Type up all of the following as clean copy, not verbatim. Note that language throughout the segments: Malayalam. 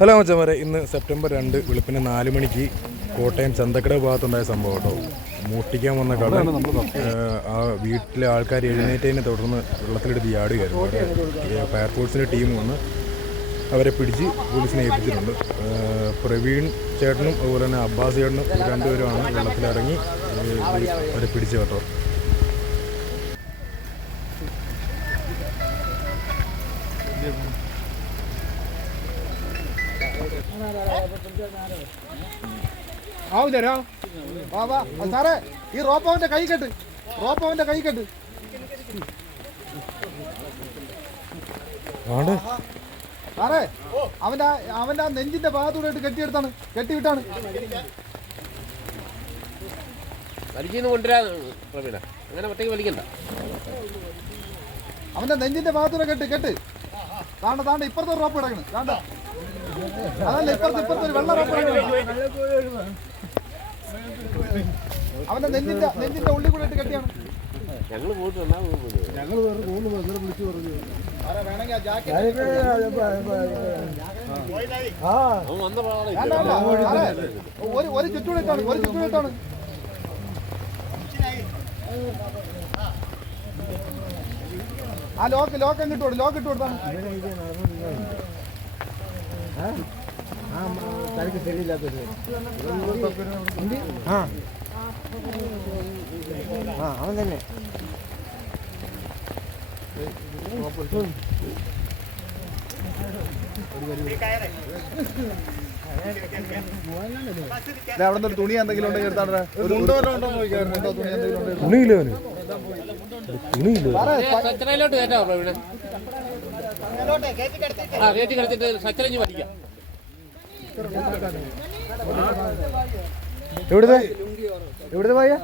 ഹലോ മച്ചന്മാരെ, ഇന്ന് സെപ്റ്റംബർ 2 വെളുപ്പിന് 4 മണിക്ക് കോട്ടയം ചന്തക്കട ഭാഗത്തുണ്ടായ സംഭവം കേട്ടോ. മൂട്ടിക്കാൻ വന്ന കള്ളൻ ആ വീട്ടിലെ ആൾക്കാർ എഴുന്നേറ്റതിനെ തുടർന്ന് വെള്ളത്തിലെടുത്ത് ചാടുകയായിരുന്നു. അവിടെ ഫയർഫോഴ്സിൻ്റെ ടീം വന്ന് അവരെ പിടിച്ച് പോലീസിനെ ഏൽപ്പിച്ചിട്ടുണ്ട്. പ്രവീൺ ചേട്ടനും അതുപോലെ തന്നെ അബ്ബാസ് ചേട്ടനും രണ്ടുപേരുമാണ് വെള്ളത്തിലിറങ്ങി അവരെ പിടിച്ചു കേട്ടോ. സാറേ, ഈ റോപ്പവന്റെ കൈ കെട്ട്, റോപ്പവന്റെ കൈ കെട്ട്. സാറേ, അവന്റെ ആ നെഞ്ചിന്റെ ഭാഗത്തൂടെ കെട്ടിയെടുത്താണ്, കെട്ടിവിട്ടാണ്. അവന്റെ നെഞ്ചിന്റെ ഭാഗത്തൂടെ കെട്ട്. താണ്ട ഇപ്പുറത്തെ റോപ്പ് കിടക്കണ്. താണ്ട അതല്ല, ഇപ്പുറത്തെ ഒരു വെള്ള റോപ്പ് കിടക്കണം. അവന്റെ നെഞ്ചിന്റെ ഉള്ളിൽ കൂടെ ഇട്ട് കെട്ടിയാണ്. ഒരു ചുറ്റൂടിട്ടാണ്. ആ ലോക്ക് ഇട്ട് കൊടുത്താണ്. തനിക്ക് ശരിയില്ലാത്തൊരു അവൻ തന്നെ. അവിടെ നിന്ന് തുണി എന്തെങ്കിലും ഉണ്ടെങ്കിൽ എടുത്താ. एवढे भैया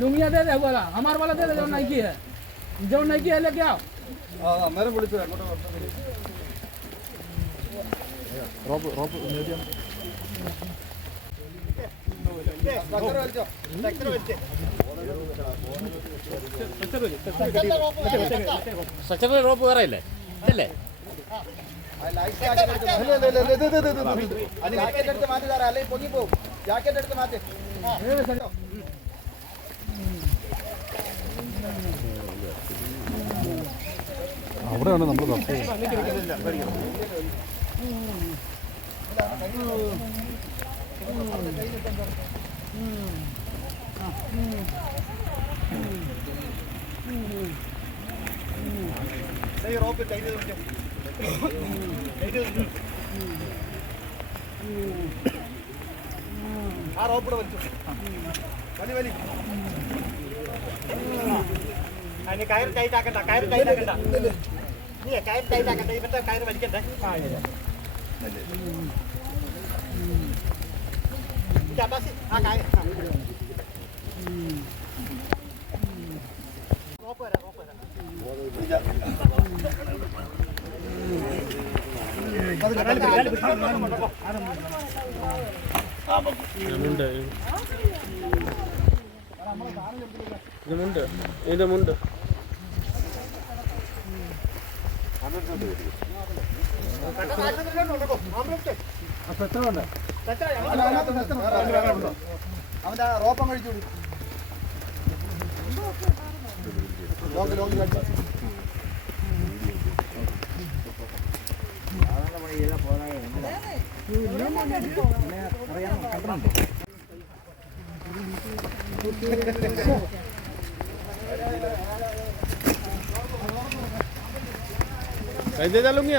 लुंगिया दे दे बोला, हमार वाला दे दे जो नाइकी है लेके आओ. मेरे पुलिस റോപ്പ് വേറെ ഇല്ലേ? ഇതല്ലേ അവിടെയാണ് നമ്മൾ തപ്പുന്നത്. ആ റോപ്പിടെ വലിച്ചു വലി അതിന് കയറ് ടൈറ്റ് ആക്കണ്ട. നീ കയറ് ടൈറ്റ് ആക്കണ്ട. ഇവന്റെ കയറ് വലിക്കണ്ടേ. ആ കയറ് റോപ്പ് വരാം. ഇതിന്റെ മുണ്ട് അവന്റെ റോപ്പം കഴിച്ചു. कैसे चलूंगी